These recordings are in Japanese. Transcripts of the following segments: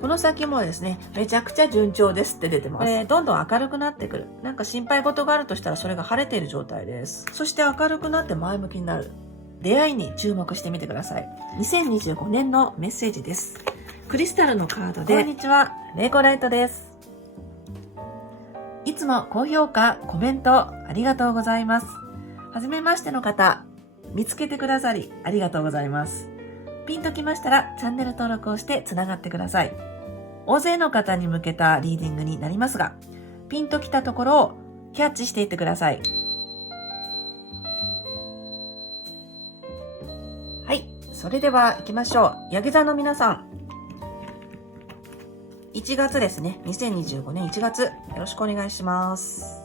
この先もですね、めちゃくちゃ順調ですって出てます。どんどん明るくなってくる。なんか心配事があるとしたらそれが晴れている状態です。そして明るくなって前向きになる。出会いに注目してみてください。2025年のメッセージです。クリスタルのカードで、こんにちは、レイコライトです。いつも高評価、コメントありがとうございます。はじめましての方、見つけてくださりありがとうございます。ピンときましたらチャンネル登録をしてつながってください。大勢の方に向けたリーディングになりますが、ピンときたところをキャッチしていってください。はい、それでは行きましょう。ヤギ座の皆さん、1月ですね、2025年1月、よろしくお願いします。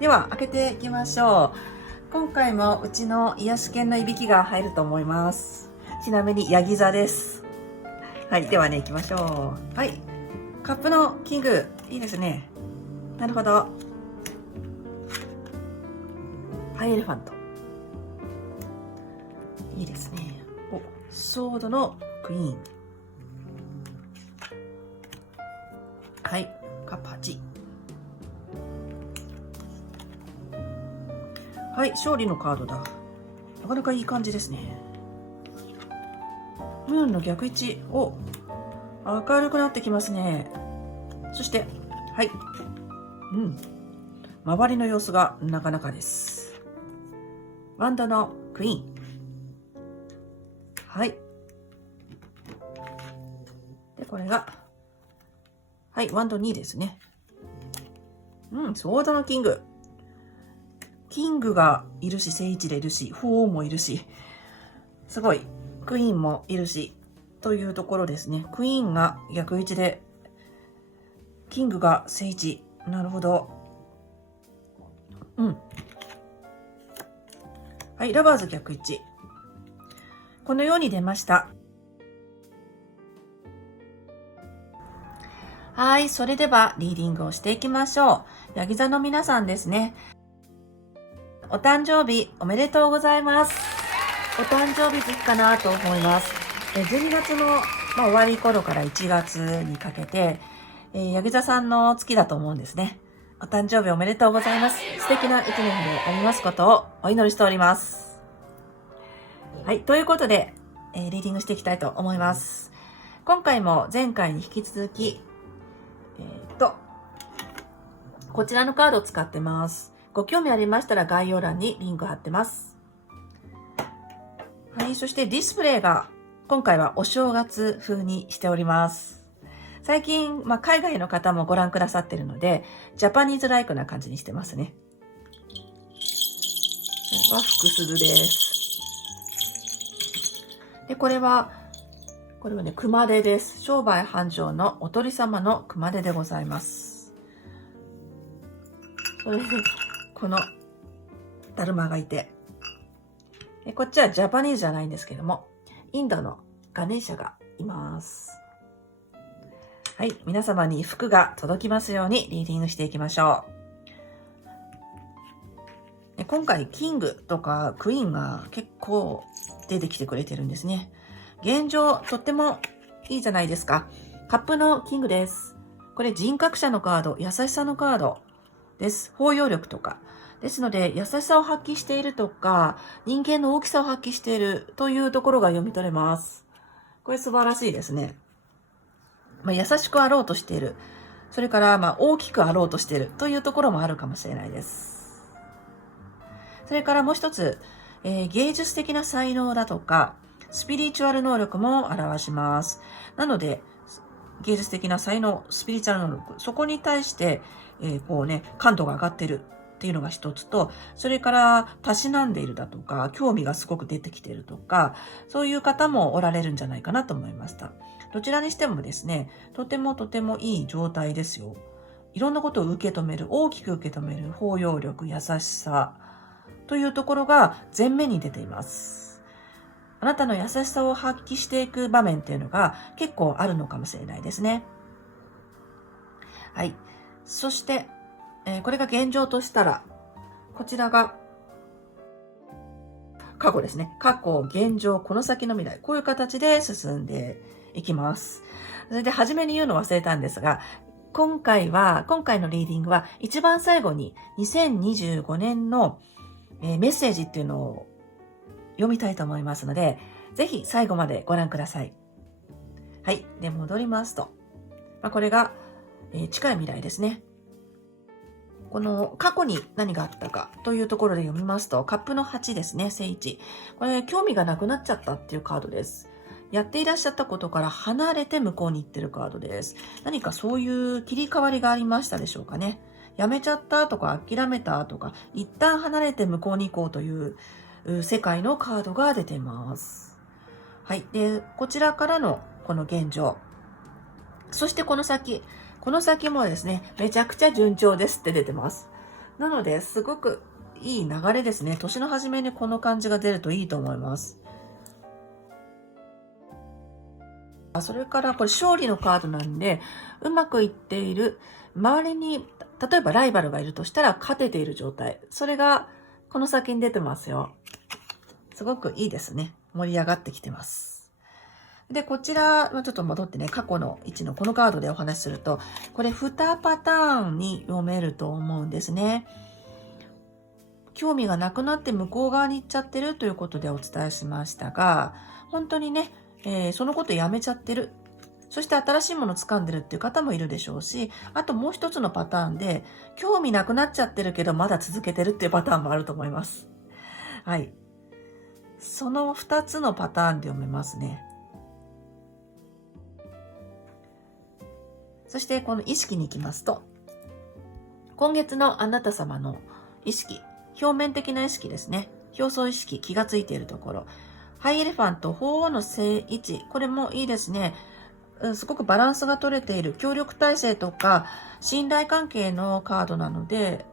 では開けていきましょう。今回もうちの癒し犬のいびきが入ると思います。ちなみにヤギ座です。はい、ではね、行きましょう。はい、カップのキング、いいですね。なるほど。ハイエレファント、いいですね。お、ソードのクイーン。はい、カップ8。はい、勝利のカードだ。なかなかいい感じですね。ムーンの逆位置。お、明るくなってきますね。そして、はい。周りの様子がなかなかです。ワンドのクイーン。はい。で、これが、はい、ワンド2ですね。ソードのキング。キングがいるし、聖一でいるし、鳳凰もいるし、すごい、クイーンもいるし、というところですね。クイーンが逆位置で、キングが聖一。なるほど。はい、ラバーズ逆位置。このように出ました。はい、それではリーディングをしていきましょう。ヤギ座の皆さんですね。お誕生日おめでとうございます。お誕生日時期かなと思います。12月の、終わり頃から1月にかけて、ヤギ座さんの月だと思うんですね。お誕生日おめでとうございます。素敵な一年でありますことをお祈りしております。はい、ということで、リーディングしていきたいと思います。今回も前回に引き続き、こちらのカードを使ってます。ご興味ありましたら概要欄にリンク貼ってます。はい、そしてディスプレイが今回はお正月風にしております。最近、海外の方もご覧くださってるので、ジャパニーズライクな感じにしてますね。これは福鈴です。で、これはね、熊手です。商売繁盛のおとり様の熊手でございます。それで、このだるまがいて、こっちはジャパニーズじゃないんですけども、インドのガネーシャがいます。はい、皆様に福が届きますようにリーディングしていきましょう。今回キングとかクイーンが結構出てきてくれてるんですね。現状とってもいいじゃないですか。カップのキングです。これ人格者のカード、優しさのカードです。包容力とか。ですので、優しさを発揮しているとか、人間の大きさを発揮しているというところが読み取れます。これ素晴らしいですね。優しくあろうとしている。それから、大きくあろうとしているというところもあるかもしれないです。それからもう一つ、芸術的な才能だとか、スピリチュアル能力も表します。なので、芸術的な才能、スピリチュアル能力、そこに対して、感度が上がっているっていうのが一つと、それからたしなんでいるだとか、興味がすごく出てきているとか、そういう方もおられるんじゃないかなと思いました。どちらにしてもですね、とてもいい状態ですよ。いろんなことを受け止める、大きく受け止める包容力、優しさというところが前面に出ています。あなたの優しさを発揮していく場面っていうのが結構あるのかもしれないですね。はい。そして、これが現状としたら、こちらが過去ですね。過去、現状、この先の未来。こういう形で進んでいきます。それで、初めに言うの忘れたんですが、今回のリーディングは一番最後に2025年のメッセージっていうのを読みたいと思いますので、ぜひ最後までご覧ください。はい。で、戻りますと。これが、近い未来ですね。この過去に何があったかというところで読みますと、カップの8ですね、正位置。これ、興味がなくなっちゃったっていうカードです。やっていらっしゃったことから離れて向こうに行ってるカードです。何かそういう切り替わりがありましたでしょうかね。やめちゃったとか諦めたとか、一旦離れて向こうに行こうという世界のカードが出ています。はい。で、こちらからのこの現状。そしてこの先もですね、めちゃくちゃ順調ですって出てます。なので、すごくいい流れですね。年の初めにこの感じが出るといいと思います。それからこれ勝利のカードなんで、うまくいっている、周りに、例えばライバルがいるとしたら勝てている状態。それがこの先に出てますよ。すごくいいですね。盛り上がってきてます。で、こちらはちょっと戻ってね、過去の位置のこのカードでお話しすると、これ2パターンに読めると思うんですね。興味がなくなって向こう側に行っちゃってるということでお伝えしましたが、本当にね、そのことやめちゃってる。そして新しいものを掴んでるっていう方もいるでしょうし、あともう一つのパターンで、興味なくなっちゃってるけどまだ続けてるっていうパターンもあると思います。はい。その2つのパターンで読めますね。そしてこの意識に行きますと、今月のあなた様の意識、表面的な意識ですね。表層意識、気がついているところ。ハイエレファント、鳳凰の正位置、これもいいですね。すごくバランスが取れている、協力体制とか信頼関係のカードなので、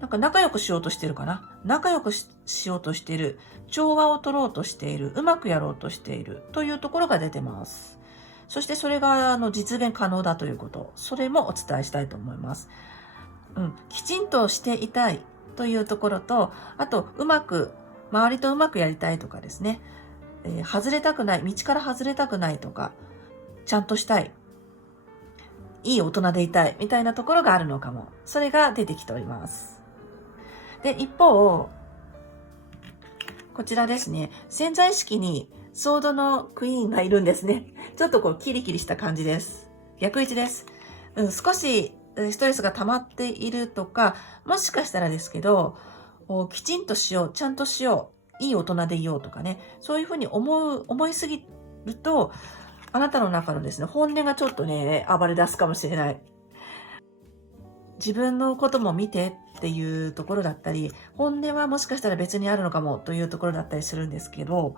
なんか仲良くしようとしてるかな。仲良く しようとしている、調和を取ろうとしている、うまくやろうとしているというところが出てます。そしてそれが実現可能だということ、それもお伝えしたいと思います。きちんとしていたいというところと、あと周りとうまくやりたいとかですね、外れたくない、道から外れたくないとか、ちゃんとしたい、いい大人でいたいみたいなところがあるのかも。それが出てきております。で、一方、こちらですね、潜在意識にソードのクイーンがいるんですね。ちょっとこうキリキリした感じです。逆位置です。少しストレスが溜まっているとか、もしかしたらですけど、きちんとしよう、ちゃんとしよう、いい大人でいようとかね、そういうふうに思いすぎると、あなたの中のですね、本音がちょっとね、暴れ出すかもしれない。自分のことも見てっていうところだったり、本音はもしかしたら別にあるのかもというところだったりするんですけど、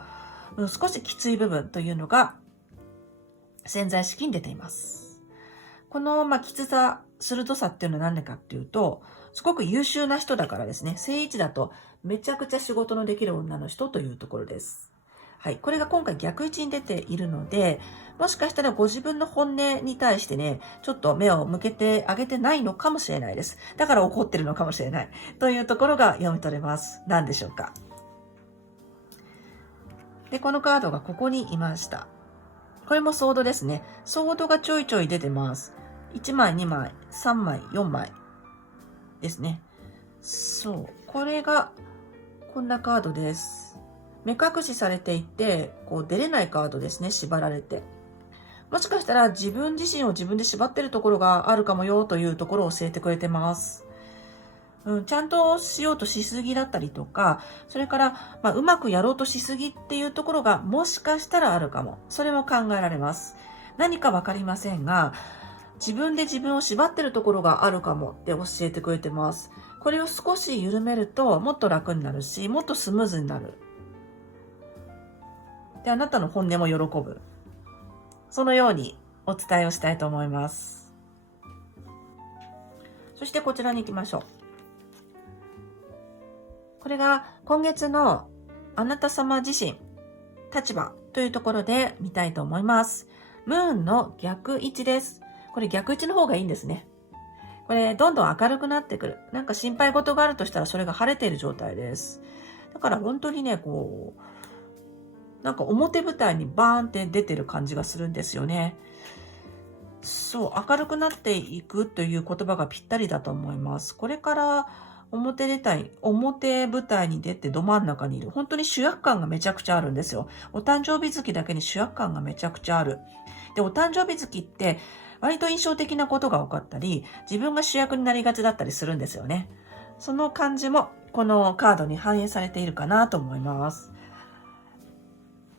少しきつい部分というのが潜在意識に出ています。この、きつさ、鋭さっていうのは何でかっていうと、すごく優秀な人だからですね。正位置だとめちゃくちゃ仕事のできる女の人というところです。はい。これが今回逆位置に出ているので、もしかしたらご自分の本音に対してね、ちょっと目を向けてあげてないのかもしれないです。だから怒ってるのかもしれない。というところが読み取れます。何でしょうか。で、このカードがここにいました。これもソードですね。ソードがちょいちょい出てます。1枚、2枚、3枚、4枚ですね。そう。これがこんなカードです。目隠しされていて、こう出れないカードですね。縛られて。もしかしたら自分自身を自分で縛ってるところがあるかもよというところを教えてくれてます。ちゃんとしようとしすぎだったりとか、それから、うまくやろうとしすぎっていうところがもしかしたらあるかも。それも考えられます。何かわかりませんが、自分で自分を縛ってるところがあるかもって教えてくれてます。これを少し緩めるともっと楽になるし、もっとスムーズになる。で、あなたの本音も喜ぶ。そのようにお伝えをしたいと思います。そしてこちらに行きましょう。これが今月のあなた様自身、立場というところで見たいと思います。ムーンの逆位置です。これ逆位置の方がいいんですね。これどんどん明るくなってくる。なんか心配事があるとしたらそれが晴れている状態です。だから本当にね、なんか表舞台にバーンって出てる感じがするんですよね。そう、明るくなっていくという言葉がぴったりだと思います。これから表舞台に出てど真ん中にいる。本当に主役感がめちゃくちゃあるんですよ。お誕生日月だけに主役感がめちゃくちゃある。で、お誕生日月って割と印象的なことが多かったり、自分が主役になりがちだったりするんですよね。その感じもこのカードに反映されているかなと思います。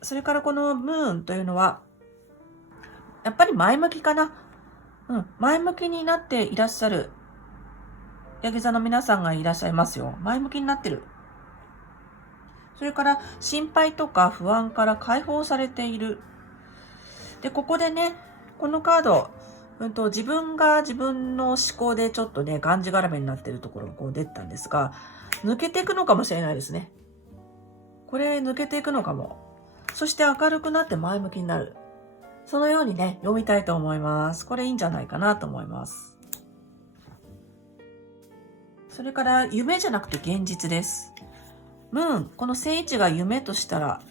それからこのムーンというのは、やっぱり前向きかな。前向きになっていらっしゃるヤギ座の皆さんがいらっしゃいますよ。前向きになってる。それから心配とか不安から解放されている。で、ここでね、このカード、自分が自分の思考でちょっとね、がんじがらめになっているところが出たんですが、抜けていくのかもしれないですね。これ抜けていくのかも。そして明るくなって前向きになる。そのようにね、読みたいと思います。これいいんじゃないかなと思います。それから夢じゃなくて現実です。ムーン、この正位置が夢としたら、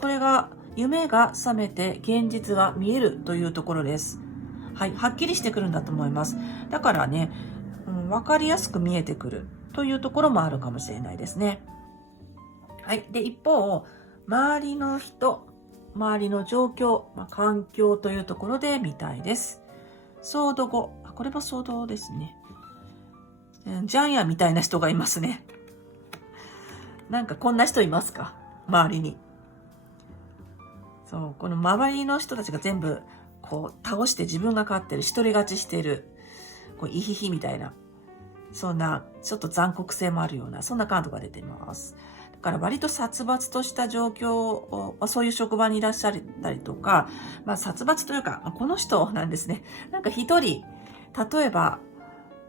これが夢が覚めて現実が見えるというところです。はい、はっきりしてくるんだと思います。だからね、わかりやすく見えてくるというところもあるかもしれないですね。はい、で一方、周りの人、周りの状況、環境というところで見たいです。ソード5、これはソードですね。ジャイアンみたいな人がいますね。なんかこんな人いますか？周りに。そう、この周りの人たちが全部倒して自分が勝ってる、一人勝ちしてる、イヒヒみたいな、そんなちょっと残酷性もあるような、そんなカードが出ています。だから割と殺伐とした状況を、そういう職場にいらっしゃったりとか、殺伐というか、この人なんですね。なんか一人、例えば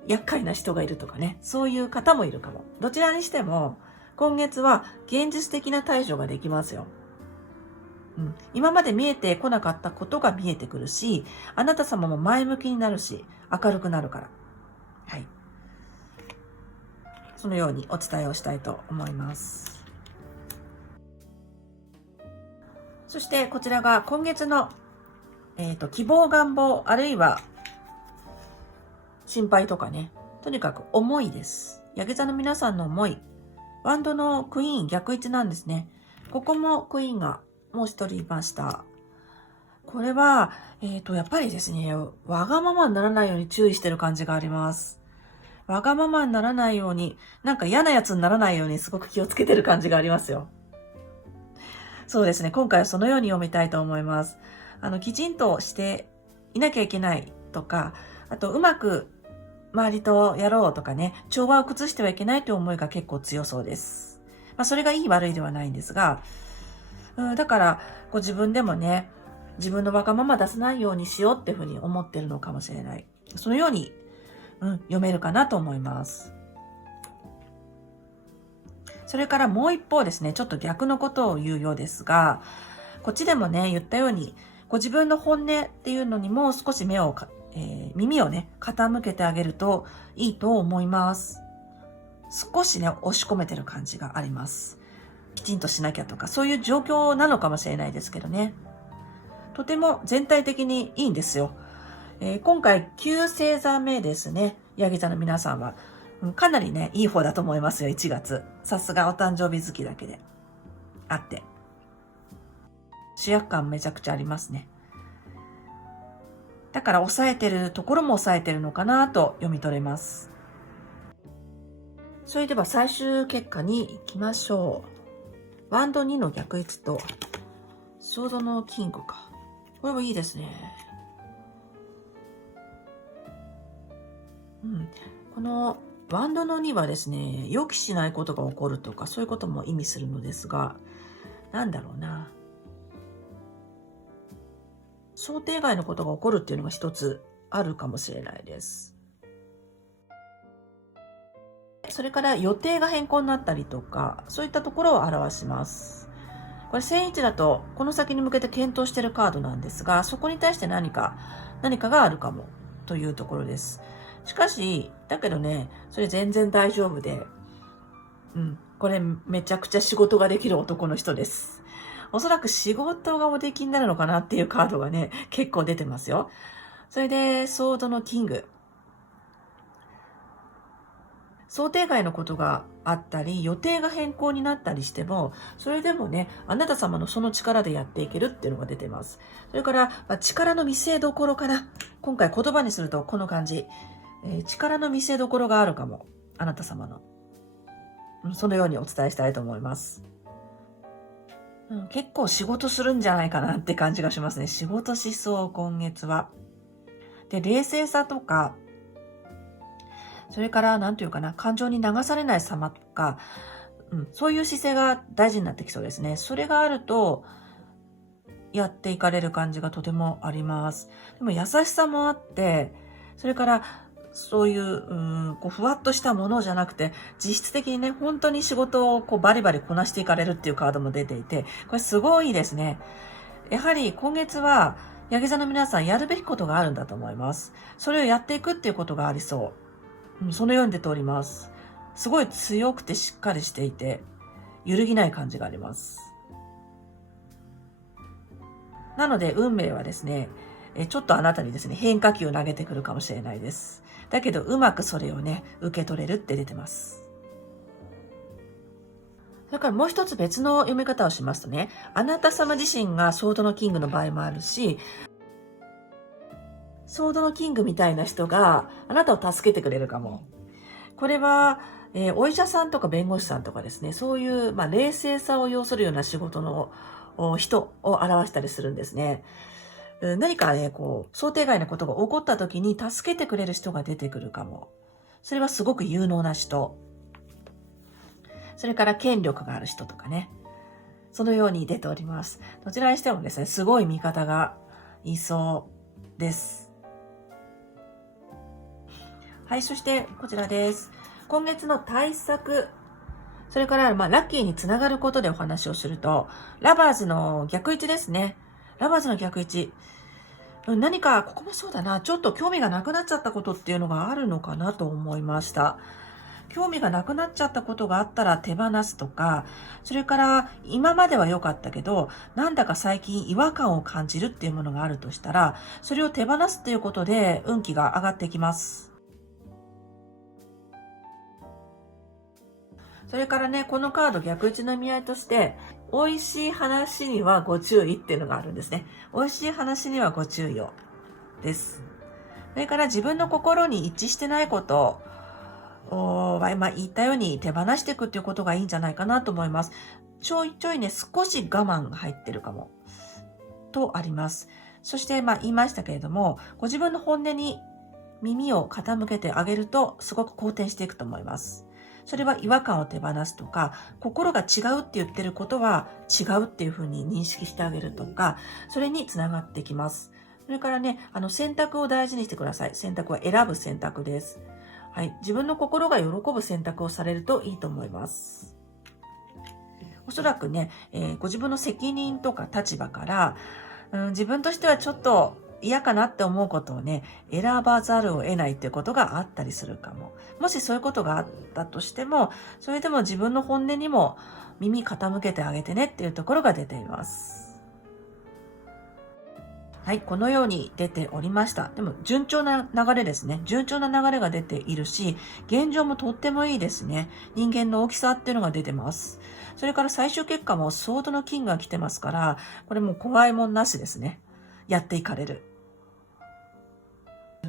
厄介な人がいるとかね、そういう方もいるかも。どちらにしても、今月は現実的な対処ができますよ。今まで見えてこなかったことが見えてくるし、あなた様も前向きになるし、明るくなるから。はい。そのようにお伝えをしたいと思います。そしてこちらが今月の、希望願望、あるいは心配とかね、とにかく思いです。ヤギ座の皆さんの思い。ワンドのクイーン逆位置なんですね。ここもクイーンがもう一人いました。これは、やっぱりですね、わがままにならないように注意してる感じがあります。わがままにならないように、なんか嫌なやつにならないようにすごく気をつけてる感じがありますよ。そうですね、今回はそのように読みたいと思います。きちんとしていなきゃいけないとか、あとうまく周りとやろうとかね、調和を崩してはいけないという思いが結構強そうです。それがいい悪いではないんですが、だから自分でもね、自分のわがまま出さないようにしようっていうふうに思ってるのかもしれない。そのように、読めるかなと思います。それからもう一方ですね、ちょっと逆のことを言うようですが、こっちでもね、言ったように、ご自分の本音っていうのにも少し耳をね、傾けてあげるといいと思います。少しね、押し込めてる感じがあります。きちんとしなきゃとか、そういう状況なのかもしれないですけどね。とても全体的にいいんですよ。今回、9星座目ですね。ヤギ座の皆さんは。かなりね、いい方だと思いますよ、1月。さすがお誕生日月だけであって。主役感めちゃくちゃありますね。だから抑えてるところも抑えてるのかなと読み取れます。それでは最終結果に行きましょう。ワンド2の逆位置と、ソードのキングか。これもいいですね。このワンドの2はですね、予期しないことが起こるとか、そういうことも意味するのですが、なんだろうな。想定外のことが起こるっていうのが一つあるかもしれないです。それから予定が変更になったりとか、そういったところを表します。これ正位置だと、この先に向けて検討しているカードなんですが、そこに対して何かがあるかもというところです。しかし、だけどね、それ全然大丈夫で、これめちゃくちゃ仕事ができる男の人です。おそらく仕事がおできになるのかなっていうカードがね、結構出てますよ。それで、ソードのキング。想定外のことがあったり、予定が変更になったりしても、それでもね、あなた様のその力でやっていけるっていうのが出てます。それから、力の見せどころかな。今回言葉にするとこの感じ。力の見せどころがあるかも。あなた様の。そのようにお伝えしたいと思います。結構仕事するんじゃないかなって感じがしますね。仕事しそう、今月は。で、冷静さとか、それから、なんていうかな、感情に流されない様とか、そういう姿勢が大事になってきそうですね。それがあると、やっていかれる感じがとてもあります。でも優しさもあって、それから、そういう、ふわっとしたものじゃなくて、実質的にね、本当に仕事をバリバリこなしていかれるっていうカードも出ていて、これすごいですね。やはり今月は、ヤギ座の皆さんやるべきことがあるんだと思います。それをやっていくっていうことがありそう。そのように出ております。すごい強くてしっかりしていて、揺るぎない感じがあります。なので、運命はですね、ちょっとあなたにですね、変化球を投げてくるかもしれないです。だけど、うまくそれをね、受け取れるって出てます。それからもう一つ別の読み方をしますとね、あなた様自身がソードのキングの場合もあるし、ソードのキングみたいな人があなたを助けてくれるかも。これは、お医者さんとか弁護士さんとかですね、そういう、冷静さを要するような仕事の人を表したりするんですね。何かね、想定外なことが起こった時に助けてくれる人が出てくるかも。それはすごく有能な人。それから権力がある人とかね。そのように出ております。どちらにしてもですね、すごい味方がいそうです。はい、そしてこちらです。今月の対策。それから、ラッキーにつながることでお話をすると、ラバーズの逆位置ですね。ラバーズの逆位置。何か、ここもそうだな、ちょっと興味がなくなっちゃったことっていうのがあるのかなと思いました。興味がなくなっちゃったことがあったら手放すとか、それから今までは良かったけど、なんだか最近違和感を感じるっていうものがあるとしたら、それを手放すっていうことで運気が上がってきます。それからね、このカード逆位置の意味合いとして、美味しい話にはご注意っていうのがあるんですね。美味しい話にはご注意を。です。それから自分の心に一致してないことを、言ったように手放していくっていうことがいいんじゃないかなと思います。ちょいちょいね、少し我慢が入ってるかも。とあります。そして、言いましたけれども、ご自分の本音に耳を傾けてあげると、すごく好転していくと思います。それは違和感を手放すとか、心が違うって言ってることは違うっていうふうに認識してあげるとか、それにつながってきます。それからね、選択を大事にしてください。選択は選ぶ選択です。はい。自分の心が喜ぶ選択をされるといいと思います。おそらくね、ご自分の責任とか立場から、自分としてはちょっと嫌かなって思うことをね、選ばざるを得ないっていうことがあったりするかも。もしそういうことがあったとしても、それでも自分の本音にも耳傾けてあげてねっていうところが出ています。はい、このように出ておりました。でも順調な流れですね。順調な流れが出ているし、現状もとってもいいですね。人間の大きさっていうのが出てます。それから最終結果もソードの金が来てますから、これもう怖いもんなしですね。やっていかれる。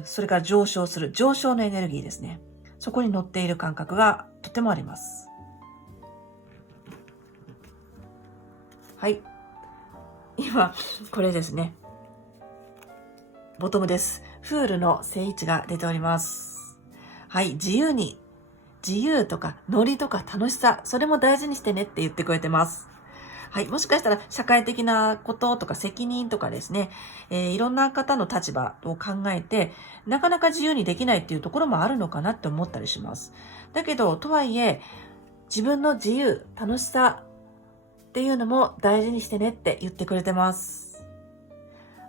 それから上昇する。上昇のエネルギーですね。そこに乗っている感覚がとてもあります。はい。今、これですね。ボトムです。フールの正位置が出ております。はい。自由とかノリとか楽しさ、それも大事にしてねって言ってくれてます。はい。もしかしたら社会的なこととか責任とかですね、いろんな方の立場を考えて、なかなか自由にできないっていうところもあるのかなって思ったりします。だけど、とはいえ、自分の自由、楽しさっていうのも大事にしてねって言ってくれてます。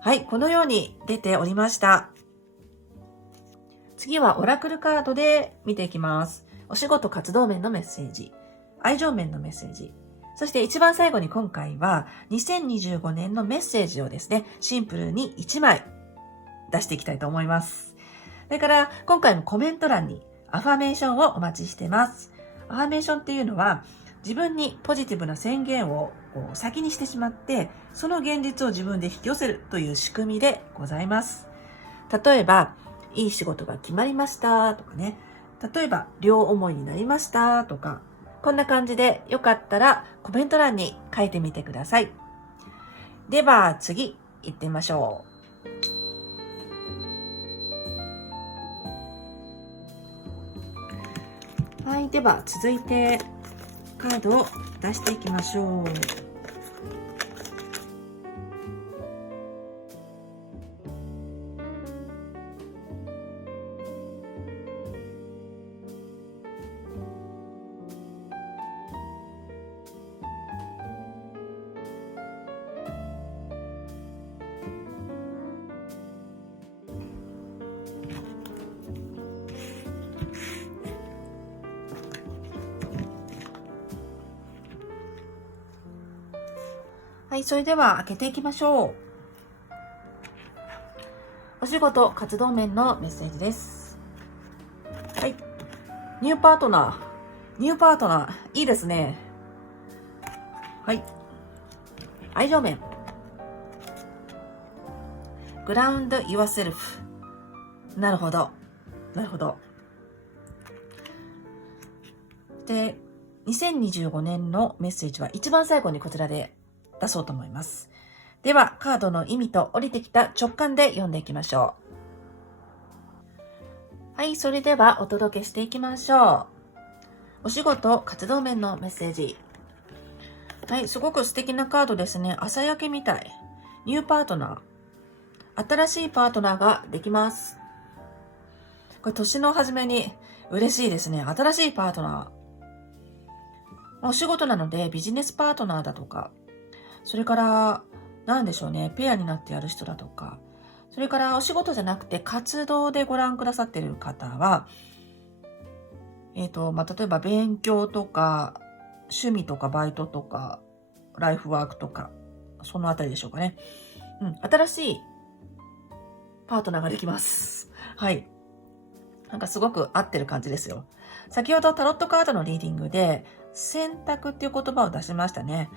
はい。このように出ておりました。次はオラクルカードで見ていきます。お仕事活動面のメッセージ、愛情面のメッセージ、そして一番最後に今回は2025年のメッセージをですね、シンプルに1枚出していきたいと思います。それから今回もコメント欄にアファメーションをお待ちしてます。アファメーションっていうのは自分にポジティブな宣言を先にしてしまって、その現実を自分で引き寄せるという仕組みでございます。例えば、いい仕事が決まりましたとかね。例えば、両思いになりましたとか、こんな感じでよかったらコメント欄に書いてみてください。では次行ってみましょう。はい、では続いてカードを出していきましょう。はい、それでは開けていきましょう。お仕事、活動面のメッセージです。はい。ニューパートナー。ニューパートナー。いいですね。はい。愛情面。ground yourself。なるほど。なるほど。で、2025年のメッセージは一番最後にこちらで出そうと思います。では、カードの意味と降りてきた直感で読んでいきましょう。はい、それではお届けしていきましょう。お仕事、活動面のメッセージ。はい、すごく素敵なカードですね。朝焼けみたい。ニューパートナー。新しいパートナーができます。これ年の初めに嬉しいですね。新しいパートナー。お仕事なのでビジネスパートナーだとか、それから、なんでしょうね、ペアになってやる人だとか、それからお仕事じゃなくて活動でご覧くださっている方は、例えば勉強とか、趣味とかバイトとか、ライフワークとか、そのあたりでしょうかね。新しいパートナーができます。はい。なんかすごく合ってる感じですよ。先ほどタロットカードのリーディングで、選択っていう言葉を出しましたね。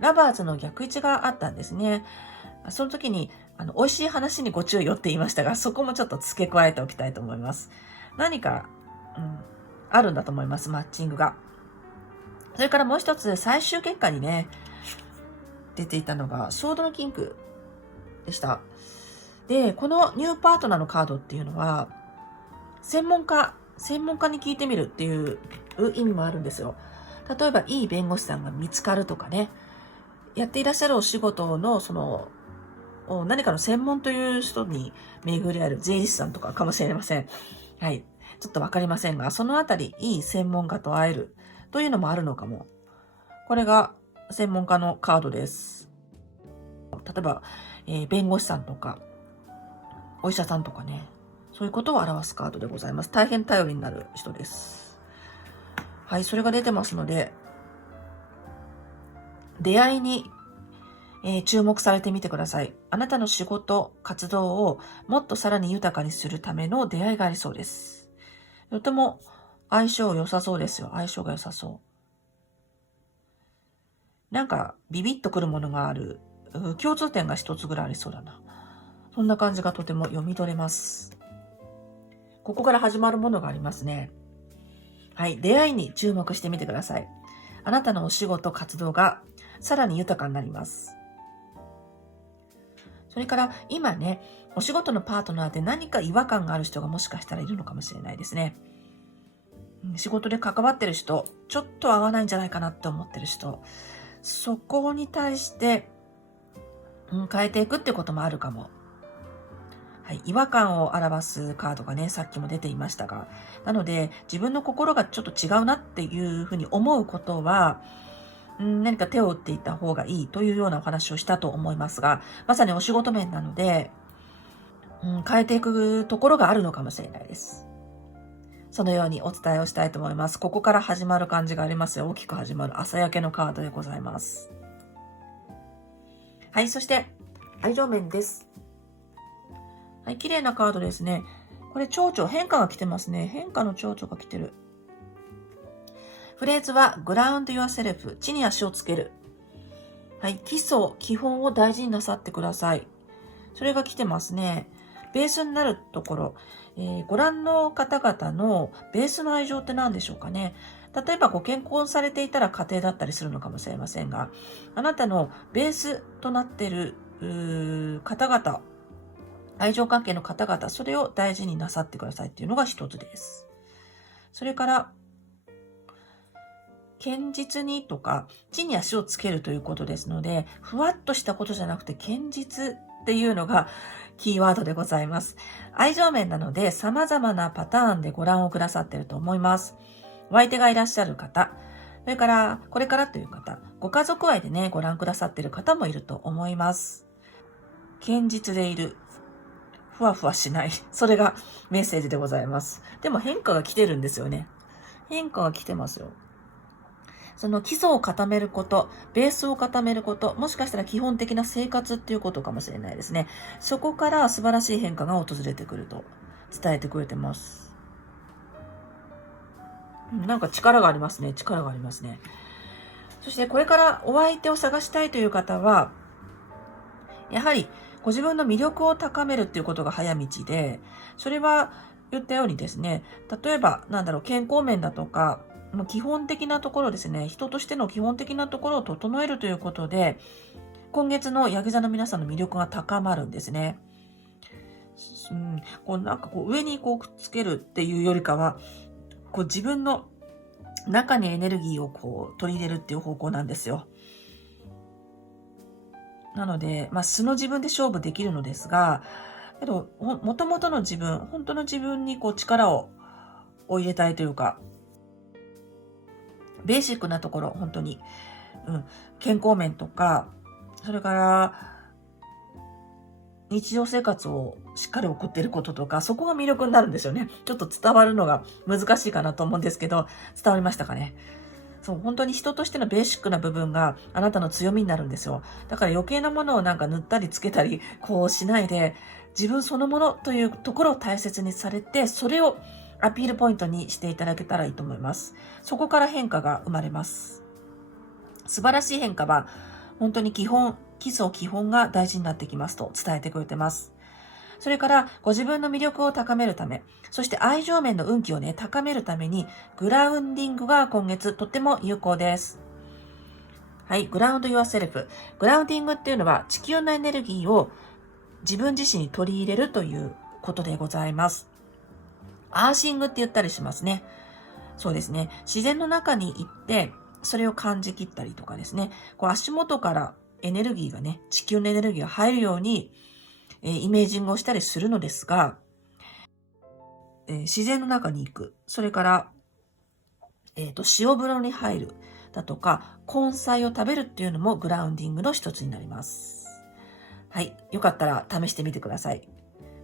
ラバーズの逆位置があったんですね。その時に、美味しい話にご注意をって言いましたが、そこもちょっと付け加えておきたいと思います。何か、あるんだと思います、マッチングが。それからもう一つ、最終結果にね、出ていたのが、ソードのキングでした。で、このニューパートナーのカードっていうのは、専門家に聞いてみるっていう意味もあるんですよ。例えば、いい弁護士さんが見つかるとかね、やっていらっしゃるお仕事の、何かの専門という人に巡り合える税理士さんとかかもしれません。はい。ちょっとわかりませんが、そのあたり、いい専門家と会えるというのもあるのかも。これが専門家のカードです。例えば、弁護士さんとか、お医者さんとかね、そういうことを表すカードでございます。大変頼りになる人です。はい、それが出てますので、出会いに、注目されてみてください。あなたの仕事、活動をもっとさらに豊かにするための出会いがありそうです。とても相性良さそうですよ。相性が良さそう。なんか、ビビッとくるものがある。共通点が一つぐらいありそうだな。そんな感じがとても読み取れます。ここから始まるものがありますね。はい。出会いに注目してみてください。あなたのお仕事、活動がさらに豊かになります。それから今ね、お仕事のパートナーで何か違和感がある人がもしかしたらいるのかもしれないですね。仕事で関わってる人、ちょっと合わないんじゃないかなって思ってる人、そこに対して、変えていくってこともあるかも。はい、違和感を表すカードがね、さっきも出ていましたが。なので、自分の心がちょっと違うなっていうふうに思うことは、何か手を打っていった方がいいというようなお話をしたと思いますが、まさにお仕事面なので、変えていくところがあるのかもしれないです。そのようにお伝えをしたいと思います。ここから始まる感じがありますよ。大きく始まる朝焼けのカードでございます。はい、そして愛情面です。はい、綺麗なカードですね。これ蝶々、変化が来てますね。変化の蝶々が来てる。フレーズは ground yourself、地に足をつける。はい、基礎、基本を大事になさってください。それが来てますね。ベースになるところ、ご覧の方々のベースの愛情って何でしょうかね。例えばご結婚されていたら家庭だったりするのかもしれませんが、あなたのベースとなっている方々、愛情関係の方々、それを大事になさってくださいっていうのが一つです。それから、堅実にとか、地に足をつけるということですので、ふわっとしたことじゃなくて堅実っていうのがキーワードでございます。愛情面なので様々なパターンでご覧をくださっていると思います。お相手がいらっしゃる方、それからこれからという方、ご家族愛でね、ご覧くださっている方もいると思います。堅実でいる。ふわふわしない。それがメッセージでございます。でも変化が来てるんですよね。変化が来てますよ。その基礎を固めること、ベースを固めること、もしかしたら基本的な生活っていうことかもしれないですね。そこから素晴らしい変化が訪れてくると伝えてくれてます。なんか力がありますね。力がありますね。そしてこれからお相手を探したいという方は、やはりご自分の魅力を高めるっていうことが早道で、それは言ったようにですね、例えば健康面だとか、基本的なところですね、人としての基本的なところを整えるということで、今月のヤギ座の皆さんの魅力が高まるんですね。上にくっつけるっていうよりかは、自分の中にエネルギーを取り入れるっていう方向なんですよ。なので、素の自分で勝負できるのですが、けど、元々の自分、本当の自分に力を入れたいというか、ベーシックなところ、本当に、健康面とか、それから、日常生活をしっかり送っていることとか、そこが魅力になるんですよね。ちょっと伝わるのが難しいかなと思うんですけど、伝わりましたかね。そう、本当に人としてのベーシックな部分があなたの強みになるんですよ。だから余計なものを塗ったりつけたり、しないで、自分そのものというところを大切にされて、それをアピールポイントにしていただけたらいいと思います。そこから変化が生まれます。素晴らしい変化は、本当に基礎基本が大事になってきますと伝えてくれてます。それからご自分の魅力を高めるため、そして愛情面の運気をね、高めるために、グラウンディングが今月とっても有効です。はい、グラウンドユアセルフ。グラウンディングっていうのは地球のエネルギーを自分自身に取り入れるということでございます。アーシングって言ったりしますね。そうですね。自然の中に行って、それを感じきったりとかですね。足元からエネルギーがね、地球のエネルギーが入るように、イメージングをしたりするのですが、自然の中に行く。それから、塩風呂に入る。だとか、根菜を食べるっていうのもグラウンディングの一つになります。はい。よかったら試してみてください。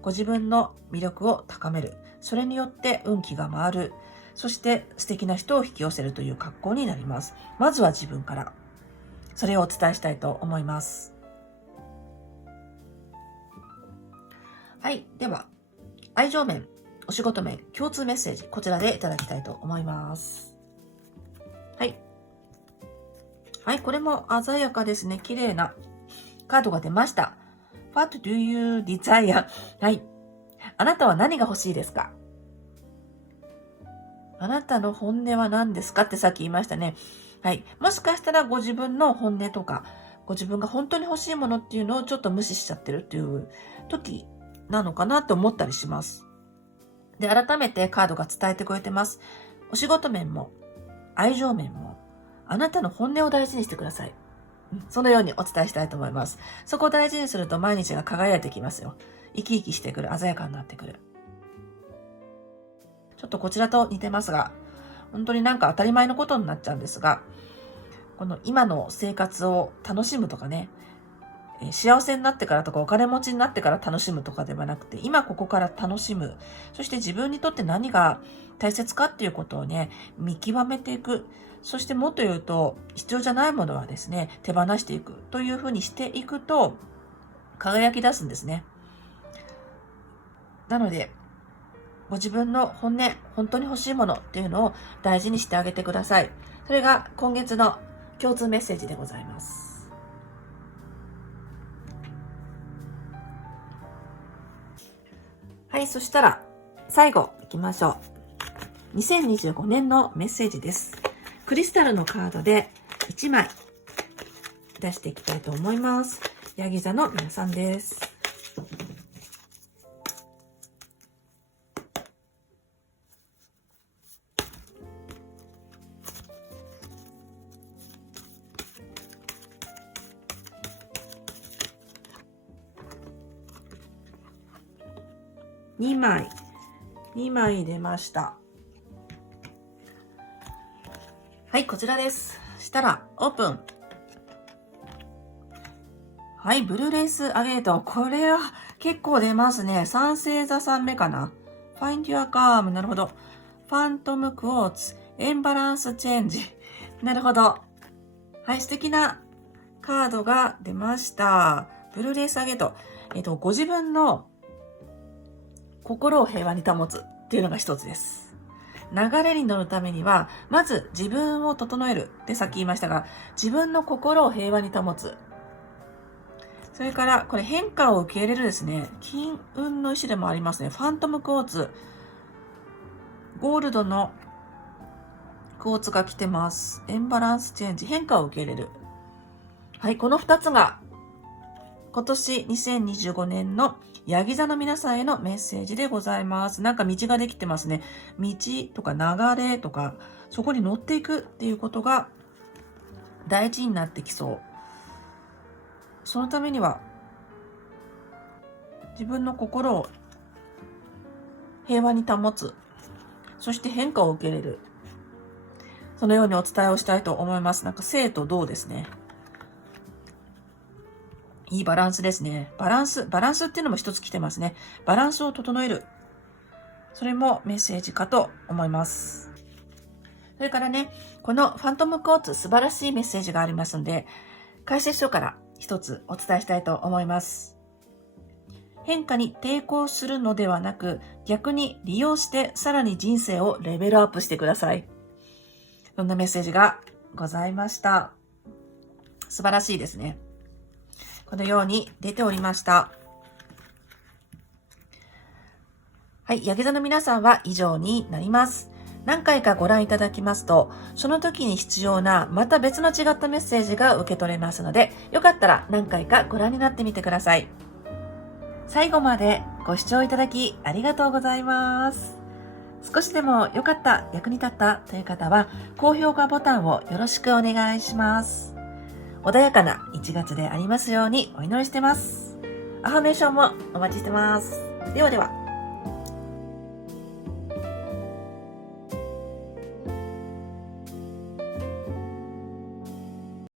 ご自分の魅力を高める。それによって運気が回る。そして素敵な人を引き寄せるという格好になります。まずは自分から。それをお伝えしたいと思います。はい。では、愛情面、お仕事面、共通メッセージ、こちらでいただきたいと思います。はい。はい、これも鮮やかですね。綺麗なカードが出ました。What do you desire? はい。あなたは何が欲しいですか？あなたの本音は何ですかってさっき言いましたね。はい。もしかしたらご自分の本音とか、ご自分が本当に欲しいものっていうのをちょっと無視しちゃってるっていう時なのかなって思ったりします。で、改めてカードが伝えてくれてます。お仕事面も、愛情面も、あなたの本音を大事にしてください。そのようにお伝えしたいと思います。そこを大事にすると毎日が輝いてきますよ。生き生きしてくる、鮮やかになってくる。ちょっとこちらと似てますが、本当になんか当たり前のことになっちゃうんですが、この今の生活を楽しむとかね、幸せになってからとかお金持ちになってから楽しむとかではなくて、今ここから楽しむ。そして自分にとって何が大切かっていうことをね、見極めていく。そしてもっと言うと、必要じゃないものはですね、手放していくというふうにしていくと、輝き出すんですね。なので、ご自分の本音、本当に欲しいものっていうのを大事にしてあげてください。それが今月の共通メッセージでございます。はい、そしたら最後行きましょう。2025年のメッセージです。クリスタルのカードで1枚出していきたいと思います。ヤギ座の皆さんです。2枚出ました。はい、こちらです。したら、オープン。はい、ブルーレースアゲート。これは結構出ますね。三星座さん目かな。Find Your Calm。なるほど。ファントムクォーツ。エンバランスチェンジ。なるほど。はい、素敵なカードが出ました。ブルーレースアゲート。ご自分の心を平和に保つっていうのが一つです。流れに乗るためには、まず自分を整えるってさっき言いましたが、自分の心を平和に保つ。それから、これ変化を受け入れるですね。金運の石でもありますね。ファントムクォーツ。ゴールドのクォーツが来てます。エンバランスチェンジ。変化を受け入れる。はい、この2つが今年2025年のヤギ座の皆さんへのメッセージでございます。なんか道ができてますね。道とか流れとか、そこに乗っていくっていうことが大事になってきそう。そのためには、自分の心を平和に保つ。そして変化を受け入れる。そのようにお伝えをしたいと思います。なんか生と動ですね。いいバランスですね。バランスっていうのも一つ来てますね。バランスを整える。それもメッセージかと思います。それからね、このファントムクォーツ素晴らしいメッセージがありますので、解説書から一つお伝えしたいと思います。変化に抵抗するのではなく、逆に利用してさらに人生をレベルアップしてください。そんなメッセージがございました。素晴らしいですね。このように出ておりました。はい、ヤギ座の皆さんは以上になります。何回かご覧いただきますと、その時に必要なまた別の違ったメッセージが受け取れますので、よかったら何回かご覧になってみてください。最後までご視聴いただきありがとうございます。少しでも良かった、役に立ったという方は、高評価ボタンをよろしくお願いします。穏やかな1月でありますようにお祈りしてます。アファメーションもお待ちしてます。ではでは。